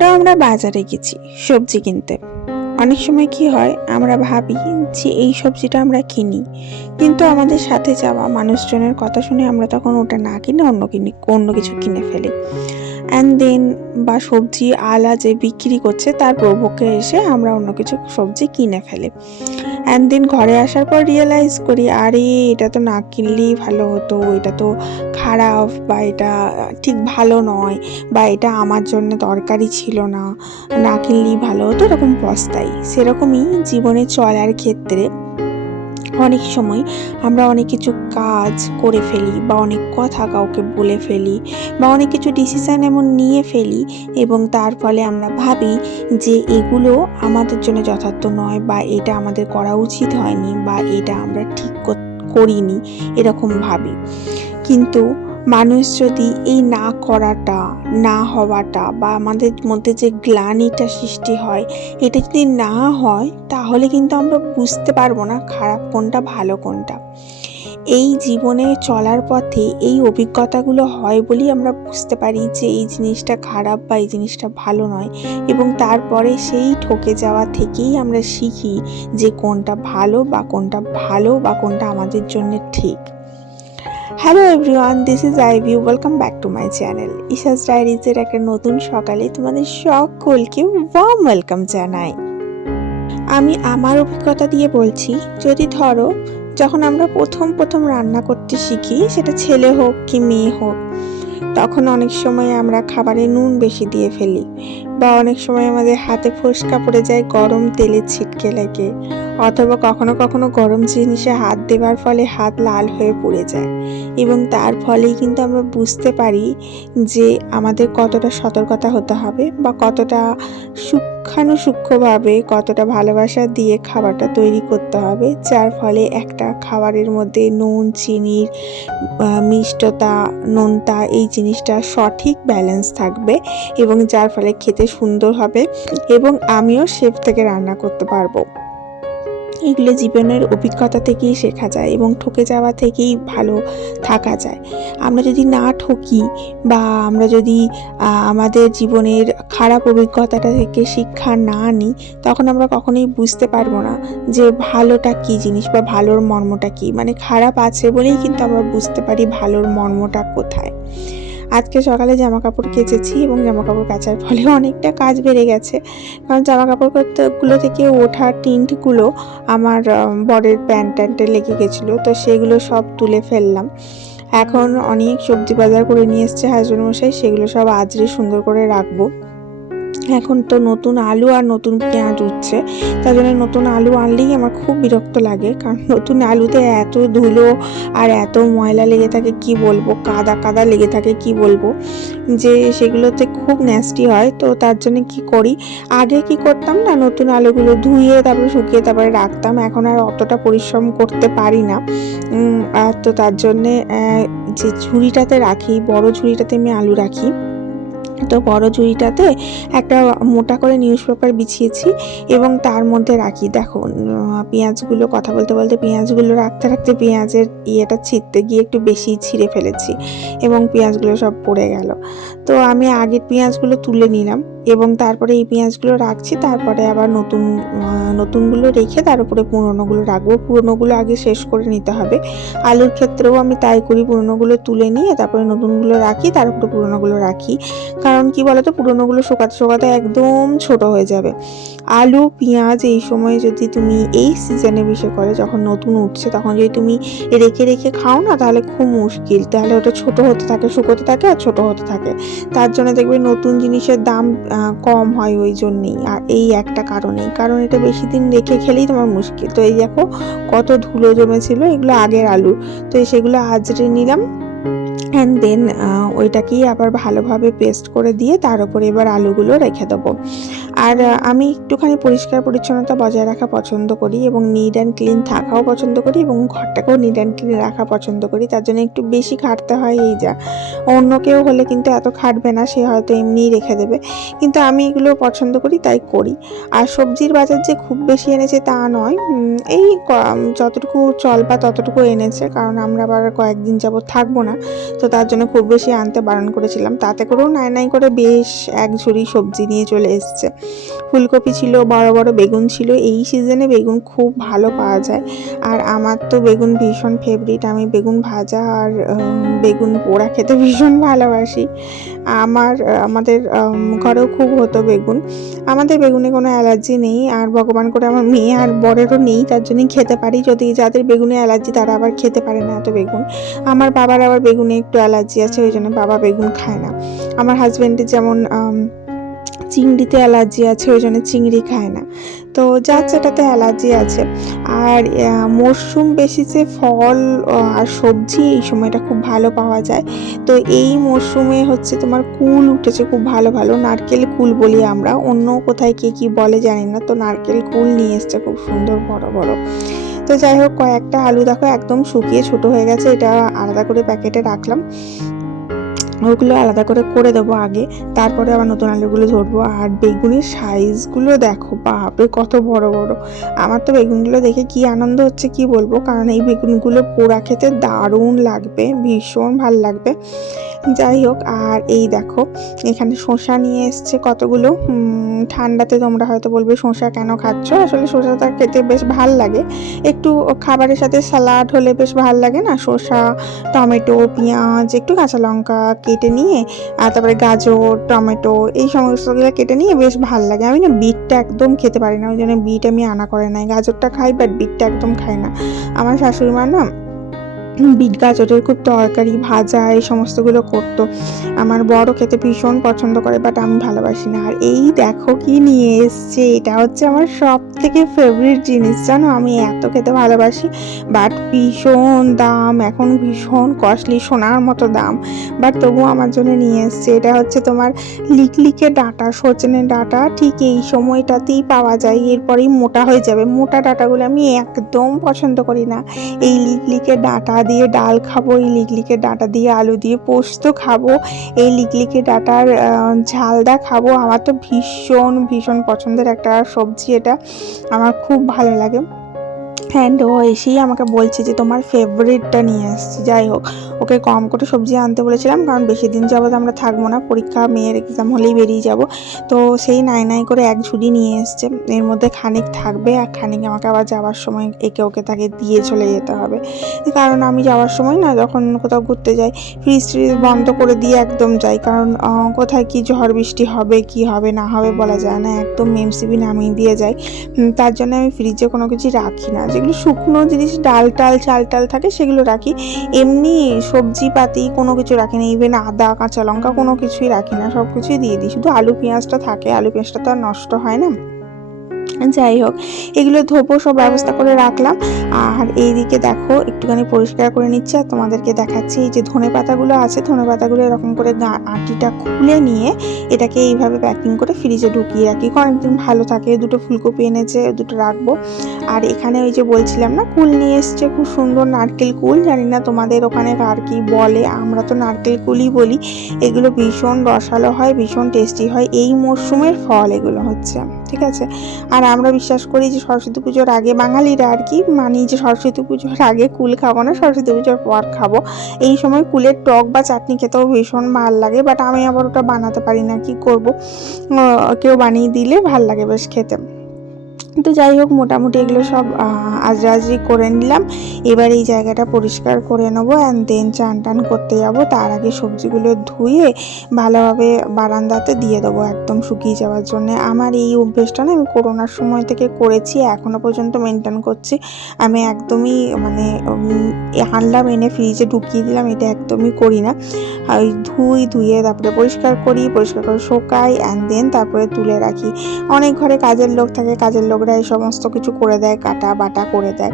ধরো আমরা বাজারে গেছি সবজি কিনতে। অনেক সময় কি হয়, আমরা ভাবি যে এই সবজিটা আমরা কিনি, কিন্তু আমাদের সাথে যাওয়া মানুষজনের কথা শুনে আমরা তখন ওটা না কিনে অন্য কিছু কিনে ফেলি। অ্যান্ড দেন বা সবজি আলা যে বিক্রি করছে তার প্রভোগে এসে আমরা অন্য কিছু সবজি কিনে ফেলি। অ্যান্ড দেন ঘরে আসার পর রিয়েলাইজ করি, আরে এটা তো না কিনলেই ভালো হতো, এটা তো খারাপ, বা এটা ঠিক ভালো নয়, বা এটা আমার জন্য দরকারই ছিল না, না কিনলেই ভালো হতো, এরকম পস্তাই। সেরকমই জীবনে চলার ক্ষেত্রে অনেক সময় আমরা অনেক কিছু কাজ করে ফেলি, বা অনেক কথা কাউকে বলে ফেলি, বা অনেক কিছু ডিসিশান এমন নিয়ে ফেলি, এবং তার ফলে আমরা ভাবি যে এগুলো আমাদের জন্য যথার্থ নয়, বা এটা আমাদের করা উচিত হয়নি, বা এটা আমরা ঠিক করিনি, এরকম ভাবি। কিন্তু মানুষ যদি এই না করাটা, না হওয়াটা, বা আমাদের মধ্যে যে গ্লানিটা সৃষ্টি হয়, এটা যদি না হয় তাহলে কিন্তু আমরা বুঝতে পারবো না খারাপ কোনটা ভালো কোনটা। এই জীবনে চলার পথে এই অভিজ্ঞতাগুলো হয় বলেই আমরা বুঝতে পারি যে এই জিনিসটা খারাপ বা এই জিনিসটা ভালো নয়, এবং তারপরে সেই ঠকে যাওয়া থেকেই আমরা শিখি যে কোনটা ভালো বা কোনটা আমাদের জন্য ঠিক। Hello everyone, this is Ivy. Welcome back to my channel Isha's ডায়েরিজের একটা নতুন সকালে তোমাদের সকলকে ওয়ার্ম ওয়েলকাম জানাই। আমি আমার অভিজ্ঞতা দিয়ে বলছি। যদি ধরো, যখন আমরা প্রথম রান্না করতে শিখি, সেটা ছেলে হোক কি মেয়ে হোক, তখন অনেক সময় আমরা খাবারে নুন বেশি দিয়ে ফেলি, বা অনেক সময় আমাদের হাতে ফোস্কা পড়ে যায় গরম তেলের ছিটকে লেগে, অথবা কখনো কখনো গরম জিনিসে হাত দেওয়ার ফলে হাত লাল হয়ে পুড়ে যায়। এবং তার ফলেই কিন্তু আমরা বুঝতে পারি যে আমাদের কতটা সতর্কতা হতে হবে, বা কতটা সূক্ষ্মভাবে, কতটা ভালোবাসা দিয়ে খাবারটা তৈরি করতে হবে, যার ফলে একটা খাবারের মধ্যে নুন, চিনির মিষ্টতা, নোনতা, এই জিনিসটা সঠিক ব্যালেন্স থাকবে, এবং যার ফলে খেতে সুন্দর হবে, এবং আমিও শেফ থেকে রান্না করতে পারবো। এগুলো জীবনের অভিজ্ঞতা থেকেই শেখা যায়, এবং ঠকে যাওয়া থেকেই ভালো থাকা যায়। আমরা যদি না ঠকি, বা আমরা যদি আমাদের জীবনের খারাপ অভিজ্ঞতাটা থেকে শিক্ষা না নিই, তখন আমরা কখনোই বুঝতে পারবো না যে ভালোটা কী জিনিস, বা ভালোর মর্মটা কী। মানে খারাপ আছে বলেই কিন্তু আমরা বুঝতে পারি ভালোর মর্মটা কোথায়। আজকে সকালে জামা কাপড় কেচেছি, এবং জামা কাপড় কাচার ফলে অনেকটা কাজ বেড়ে গেছে, কারণ জামা কাপড়গুলো থেকে ওঠা টিন্টগুলো আমার বরের প্যান্টে লেগে গেছিলো, তো সেগুলো সব তুলে ফেললাম। এখন অনেক সবজি বাজার করে নিয়ে এসছে হাজবেন্ড মশাই, সেগুলো সব আজরে সুন্দর করে রাখবো। এখন তো নতুন আলু আর নতুন পেঁয়াজ উঠছে, তার জন্য নতুন আলু আনলেই আমার খুব বিরক্ত লাগে, কারণ নতুন আলুতে এত ধুলো আর এত ময়লা লেগে থাকে, কি বলবো, কাদা লেগে থাকে, কি বলবো, যে সেগুলোতে খুব ন্যাস্টি হয়। তো তার জন্য কি করি, আগে কি করতাম না, নতুন আলুগুলো ধুয়ে তারপরে শুকিয়ে তারপরে রাখতাম। এখন আর অতটা পরিশ্রম করতে পারি না। তো তার জন্যে যে ঝুড়িটাতে রাখি, বড় ঝুড়িটাতে আমি আলু রাখি, তো বড় ঝুড়িটাতে একটা মোটা করে নিউজ পেপার বিছিয়েছি, এবং তার মধ্যে রাখি। দেখো, পেঁয়াজগুলো, কথা বলতে বলতে পেঁয়াজগুলো রাখতে পেঁয়াজের ইয়েটা ছিঁড়তে গিয়ে একটু বেশি ছিঁড়ে ফেলেছি, এবং পেঁয়াজগুলো সব পড়ে গেল। তো আমি আগের পেঁয়াজগুলো তুলে নিলাম, এবং তারপরে এই পেঁয়াজগুলো রাখছি, তারপরে আবার নতুনগুলো রেখে তার উপরে পুরনোগুলো রাখবো। পুরনোগুলো আগে শেষ করে নিতে হবে। আলুর ক্ষেত্রেও আমি তাই করি, পুরনোগুলো তুলে নিয়ে তারপরে নতুনগুলো রাখি, তার উপরে পুরনোগুলো রাখি। কারণ কি বলতো, পুরনোগুলো শোকাতে একদম ছোট হয়ে যাবে। আলু, পেঁয়াজ এই সময় যদি তুমি এই সিজনে বিশেষ করে যখন নতুন উঠছে, তখন যদি তুমি রেখে খাও না, তাহলে খুব মুশকিল, তাহলে ওটা ছোট হতে থাকে, শুকোতে থাকে আর ছোট হতে থাকে। তার জন্য দেখবে নতুন জিনিসের দাম কম হয় ওই জন্যেই, আর এই একটা কারণ এটা বেশি দিন রেখে খেলেই তোমার মুশকিল। তো এই দেখো কত ধুলো জমেছিল, এগুলো আগের আলু, তো সেগুলো আজরে নিলাম, অ্যান্ড দেন ওইটাকেই আবার ভালোভাবে পেস্ট করে দিয়ে তার উপরে এবার আলুগুলো রেখে দেবো। আর আমি একটুখানি পরিষ্কার পরিচ্ছন্নতা বজায় রাখা পছন্দ করি, এবং নিট অ্যান্ড ক্লিন থাকাও পছন্দ করি, এবং ঘরটাকেও নিট অ্যান্ড ক্লিন রাখা পছন্দ করি। তার জন্য একটু বেশি খাটতে হয়, এই যা। অন্য কেউ হলে কিন্তু এত খাটবে না, সে হয়তো এমনিই রেখে দেবে, কিন্তু আমি এগুলো পছন্দ করি, তাই করি। আর সবজির বাজার যে খুব বেশি এনেছে তা নয়, এই যতটুকু চল বা ততটুকু এনেছে, কারণ আমরা আবার কয়েকদিন যাবত থাকবো না, তো তার জন্য খুব বেশি আনতে বারণ করেছিলাম, তাতে করেও নাই নাই করে বেশ এক ঝুড়ি সবজি নিয়ে চলে এসছে। ফুলকপি ছিল, বড় বড় বেগুন ছিল, এই সিজনে বেগুন খুব ভালো পাওয়া যায়। আর আমার তো বেগুন ভীষণ ফেভারিট, আমি বেগুন ভাজা আর বেগুন পোড়া খেতে ভীষণ ভালোবাসি। আমাদের ঘরেও খুব হতো বেগুন। আমাদের বেগুনে কোনো অ্যালার্জি নেই, আর ভগবান করে আমার মেয়ে আর বরেরও নেই, তার জন্যই খেতে পারি। যদি যাদের বেগুনে অ্যালার্জি তারা আবার খেতে পারে না এত বেগুন। আমার বাবার আবার বেগুনে একটু অ্যালার্জি আছে, ওই জন্য বাবা বেগুন খায় না। আমার হাজব্যান্ডের যেমন চিংড়িতে অ্যালার্জি আছে, ওই জন্য চিংড়ি খায় না। তো যার যেটাতে অ্যালার্জি আছে। আর মরশুম বেসিসে ফল আর সবজি এই সময়টা খুব ভালো পাওয়া যায়। তো এই মরশুমে হচ্ছে তোমার কুল উঠেছে খুব ভালো ভালো, নারকেল কুল বলি আমরা, অন্য কোথায় কে কি বলে জানি না। তো নারকেল কুল নিয়ে এসছে খুব সুন্দর বড় বড়। তো যাই হোক, কয়েকটা আলু দেখো একদম শুকিয়ে ছোট হয়ে গেছে, এটা আলাদা করে প্যাকেটে রাখলাম। ওগুলো আলাদা করে দেবো আগে, তারপরে আবার নতুন আলুগুলো ধরবো। আর বেগুনের সাইজগুলো দেখো, বাপরে কত বড় বড়। আমার তো বেগুনগুলো দেখে কি আনন্দ হচ্ছে কি বলবো, কারণ এই বেগুনগুলো পোড়া খেতে দারুণ লাগবে, ভীষণ ভাল লাগবে। যাই হোক, আর এই দেখো এখানে শসা নিয়ে এসছে কতগুলো। ঠান্ডাতে তোমরা হয়তো বলবে শসা কেন খাচ্ছ, আসলে শসাটা খেতে বেশ ভাল লাগে, একটু খাবারের সাথে স্যালাড হলে বেশ ভাল লাগে না। শসা, টমেটো, পেঁয়াজ, একটু কাঁচা লঙ্কা কেটে নিয়ে, আর তারপরে গাজর, টমেটো এই সমস্তগুলো কেটে নিয়ে বেশ ভাল লাগে। আমি না বিটটা একদম খেতে পারি না, ওই জন্য বিট আমি আনা করে নাই। গাজরটা খাই, বাট বিটটা একদম খাই না। আমার শাশুড়ি মা না বিট গাজরের খুব তরকারি, ভাজা এই সমস্তগুলো করতো। আমার বড় খেতে ভীষণ পছন্দ করে, বাট আমি ভালোবাসি না। আর এই দেখো কি নিয়ে এসছে, এটা হচ্ছে আমার সব থেকে ফেভারিট জিনিস, জানো আমি এত খেতে ভালোবাসি, বাট ভীষণ দাম, এখন ভীষণ কস্টলি, সোনার মতো দাম, বাট তবুও আমার জন্য নিয়ে এসছে। এটা হচ্ছে তোমার লিকলিকে ডাঁটা, সজনে ডাঁটা, ঠিক এই সময়টাতেই পাওয়া যায়, এরপরেই মোটা হয়ে যাবে। মোটা ডাঁটাগুলো আমি একদম পছন্দ করি না। এই লিকলিকে ডাঁটা দিয়ে ডাল খাবো, এই লিকলিকে ডাঁটা দিয়ে আলু দিয়ে পোস্ত খাবো, এই লিকলিকে ডাঁটার ঝালদা খাবো। আমার তো ভীষণ ভীষণ পছন্দের একটা সবজি এটা, আমার খুব ভালো লাগে। অ্যান্ড ও এসেই আমাকে বলছে যে তোমার ফেভারিটটা নিয়ে আসছি। যাই হোক, ওকে কম করে সবজি আনতে বলেছিলাম, কারণ বেশি দিন যাবত আমরা থাকবো না, পরীক্ষা মেয়ের এক্সাম হলেই বেরিয়ে যাব। তো সেই নাই নাই করে এক ঝুড়ি নিয়ে এসছে, এর মধ্যে খানিক থাকবে আর খানিক আমাকে আবার যাওয়ার সময় একে ওকে তাকে দিয়ে চলে যেতে হবে। কারণ আমি যাওয়ার সময় না, যখন কোথাও ঘুরতে যাই, ফ্রিজ ট্রিজ বন্ধ করে দিয়ে একদম যাই, কারণ কোথায় কি ঝড় বৃষ্টি হবে কি হবে না হবে বলা যায় না, একদম মেমসিবি নামিয়ে দিয়ে যাই। তার জন্য আমি ফ্রিজে কোনো কিছু রাখি না, যেগুলো শুকনো জিনিস ডাল টাল চাল টাল থাকে সেগুলো রাখি, এমনি সবজি পাতি কোনো কিছু রাখি না, ইভেন আদা কাঁচা লঙ্কা কোনো কিছুই রাখি না, সব কিছুই দিয়ে দিই, শুধু আলু পেঁয়াজটা থাকে, আলু পেঁয়াজটা তো আর নষ্ট হয় না। যাই হোক, এগুলো ধোবো, সব ব্যবস্থা করে রাখলাম। আর এইদিকে দেখো একটুখানি পরিষ্কার করে নিচ্ছি, আর তোমাদেরকে দেখাচ্ছি এই যে ধনে পাতাগুলো আছে, ধনে পাতাগুলো এরকম করে আটিটা খুলে নিয়ে এটাকে এইভাবে প্যাকিং করে ফ্রিজে ঢুকিয়ে রাখি, অনেকদিন ভালো থাকে। দুটো ফুলকপি এনেছে, দুটো রাখবো। আর এখানে ওই যে বলছিলাম না, কুল নিয়ে এসছে, খুব সুন্দর নারকেল কুল, জানি না তোমাদের ওখানে কার কি বলে, আমরা তো নারকেল কুলই বলি। এগুলো ভীষণ রসালো হয়, ভীষণ টেস্টি হয়, এই মরশুমের ফল এগুলো হচ্ছে, ঠিক আছে। আর আমরা বিশ্বাস করি যে সরস্বতী পুজোর আগে, বাঙালিরা আর কি মানি যে সরস্বতী পুজোর আগে কুল খাবো না, সরস্বতী পুজোর পর খাবো। এই সময় কুলের টক বা চাটনি খেতেও ভীষণ ভাল লাগে, বাট আমি আবার ওটা বানাতে পারি না, কি করব, কেউ বানিয়ে দিলে ভাল লাগে বেশ খেতে। তো যাই হোক, মোটামুটি এগুলো সব আজরাজি করে নিলাম। এবার এই জায়গাটা পরিষ্কার করে নেবো, অ্যান্ড দেন চান টান করতে যাব। তার আগে সবজিগুলো ধুয়ে ভালোভাবে বারান্দাতে দিয়ে দেবো একদম শুকিয়ে যাওয়ার জন্য। আমার এই অভ্যেসটা না আমি করোনার সময় থেকে করেছি, এখনও পর্যন্ত মেনটেন করছি। আমি একদমই মানে আনলাম, এনে ফ্রিজে ঢুকিয়ে দিলাম, এটা একদমই করি না। ওই ধুয়ে তারপরে পরিষ্কার করে শোকাই, অ্যান্ড দেন তারপরে তুলে রাখি। অনেক ঘরে কাজের লোক থাকে, কাজের লোকরা এই সমস্ত কিছু করে দেয়, কাটা বাটা করে দেয়।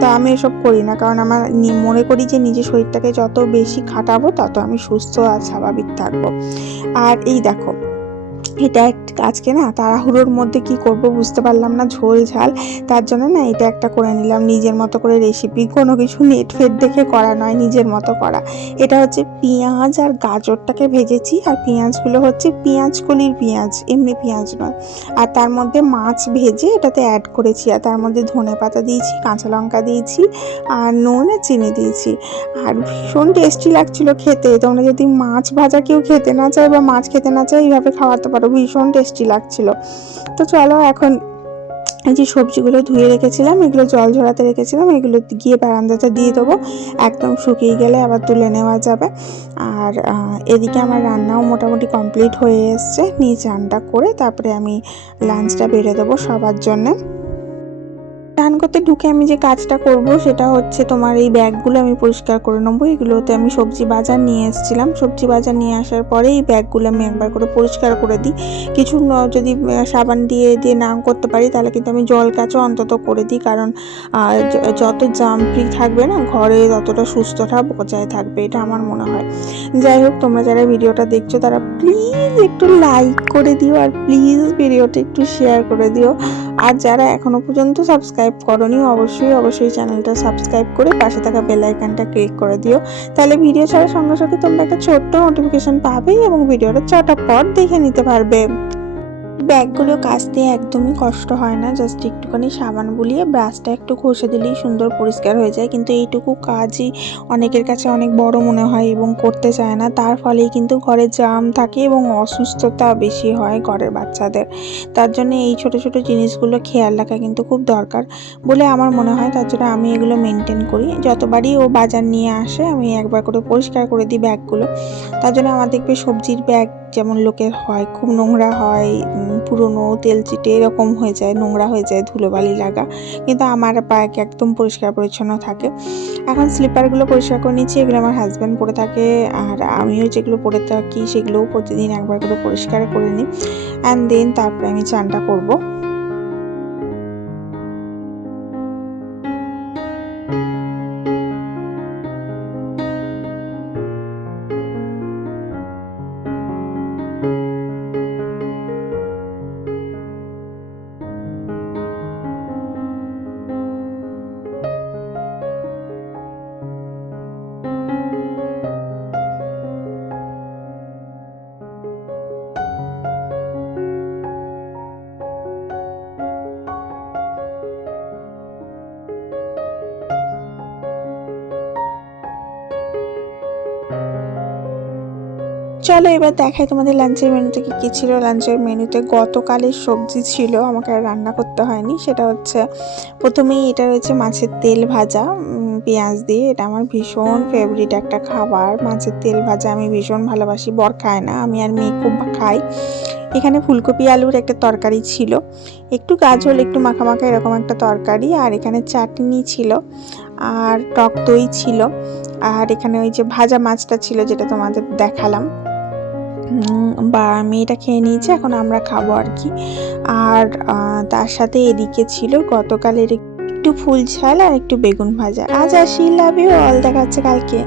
তো আমি এসব করি না, কারণ আমার মনে করি যে নিজের শরীরটাকে যত বেশি খাটাবো তত আমি সুস্থ আর স্বাভাবিক থাকবো। আর এই দেখো এটা আজকে না তাড়াহুড়োর মধ্যে কি করব বুঝতে পারলাম না, ঝোল ঝাল, তার জন্য না এটা একটা করে নিলাম নিজের মতো করে রেসিপি, কোনো কিছু নেট ফেট দেখে করা নয়, নিজের মতো করা। এটা হচ্ছে পেঁয়াজ আর গাজরটাকে ভেজেছি, আর পেঁয়াজগুলো হচ্ছে পেঁয়াজ কলির পেঁয়াজ, এমনি পেঁয়াজ নয়। আর তার মধ্যে মাছ ভেজে এটাতে অ্যাড করেছি, আর তার মধ্যে ধনে পাতা দিয়েছি, কাঁচা লঙ্কা দিয়েছি, আর নুন আর চিনি দিয়েছি। আর ভীষণ টেস্টি লাগছিল খেতে। তোমরা যদি মাছ ভাজা কেউ খেতে না চায় বা মাছ খেতে না চায়, এইভাবে খাওয়াতে পারো, ভীষণ টেস্টি লাগছিল। তো চলো এখন এই যে সবজিগুলো ধুয়ে রেখেছিলাম, এগুলো জল ঝরাতে রেখেছিলাম, এগুলো গিয়ে বারান্দাতে দিয়ে দেবো, একদম শুকিয়ে গেলে আবার তুলে নেওয়া যাবে। আর এদিকে আমার রান্নাও মোটামুটি কমপ্লিট হয়ে এসছে, নিয়ে চানটা করে তারপরে আমি লাঞ্চটা বেড়ে দেবো সবার জন্যে। স্নান করতে ঢুকে আমি যে কাজটা করব সেটা হচ্ছে তোমার এই ব্যাগগুলো আমি পরিষ্কার করে নেবো। এগুলোতে আমি সবজি বাজার নিয়ে এসেছিলাম, সবজি বাজার নিয়ে আসার পরে এই ব্যাগগুলো আমি একবার করে পরিষ্কার করে দিই। কিছু যদি সাবান দিয়ে দিয়ে না করতে পারি তাহলে কিন্তু আমি জল কাচও অন্তত করে দিই, কারণ যত জার্ম ফ্রি থাকবে না ঘরে ততটা সুস্থতা বজায় থাকবে, এটা আমার মনে হয়। যাই হোক, তোমরা যারা ভিডিওটা দেখছো তারা প্লিজ একটু লাইক করে দিও, আর প্লিজ ভিডিওটা একটু শেয়ার করে দিও। আর যারা এখনো পর্যন্ত সাবস্ক্রাইব করোনি অবশ্যই চ্যানেলটা সাবস্ক্রাইব করে পাশে থাকা বেল আইকনটা ক্লিক করে দিও, তাহলে ভিডিও ছাড়ার সঙ্গে সঙ্গে তোমরা একটা ছোট্ট নোটিফিকেশন পাবে এবং ভিডিওটা চটাপট দেখে নিতে পারবে। ব্যাগগুলো কাচতে একদমই কষ্ট হয় না, জাস্ট একটুখানি সাবান বুলিয়ে ব্রাশটা একটু ঘষে দিলেই সুন্দর পরিষ্কার হয়ে যায়। কিন্তু এইটুকু কাজই অনেকের কাছে অনেক বড় মনে হয় এবং করতে চায় না, তার ফলেই কিন্তু ঘরে জাম থাকে এবং অসুস্থতা বেশি হয় ঘরের বাচ্চাদের। তার জন্য এই ছোট ছোট জিনিসগুলো খেয়াল রাখা কিন্তু খুব দরকার বলে আমার মনে হয়, তার জন্য আমি এগুলো মেনটেন করি। যতবারই ও বাজার নিয়ে আসে আমি একবার করে পরিষ্কার করে দিই ব্যাগগুলো। তার জন্য আমার দেখবে সবজির ব্যাগ যেমন লোকের হয় খুব নোংরা হয়, পুরনো তেল চিটে এরকম হয়ে যায়, নোংরা হয়ে যায়, ধুলোবালি লাগা, কিন্তু আমার ব্যাগ একদম পরিষ্কার পরিচ্ছন্ন থাকে। এখন স্লিপারগুলো পরিষ্কার করে নিচ্ছি, এগুলো আমার হাজব্যান্ড পরে থাকে, আর আমিও যেগুলো পরে থাকি সেগুলোও প্রতিদিন একবার করে পরিষ্কার করে নিই। অ্যান্ড দেন তারপরে আমি চানটা করবো। চলো এবার দেখাই তোমাদের লাঞ্চের মেনুতে কী ছিল। লাঞ্চের মেনুতে গতকালের সবজি ছিল, আমাকে আর রান্না করতে হয়নি। সেটা হচ্ছে প্রথমেই এটা রয়েছে মাছের তেল ভাজা পেঁয়াজ দিয়ে, এটা আমার ভীষণ ফেভারিট একটা খাবার। মাছের তেল ভাজা আমি ভীষণ ভালোবাসি, বর খায় না, আমি আর মেয়ে খুব খাই। এখানে ফুলকপি আলুর একটা তরকারি ছিল, একটু গাজর একটু মাখা মাখা এরকম একটা তরকারি, আর এখানে চাটনি ছিল, আর টক দই ছিল, আর এখানে ওই যে ভাজা মাছটা ছিল যেটা তোমাদের দেখালাম। বা মেয়েটা খেয়ে নিয়েছে, এখন আমরা খাবো আর কি। আর তার সাথে এদিকে ছিল গতকালের একটু ফুল ঝাল আর একটু বেগুন ভাজা। আজ আসি, লাভ ইউ অল, দেখা হচ্ছে কালকে।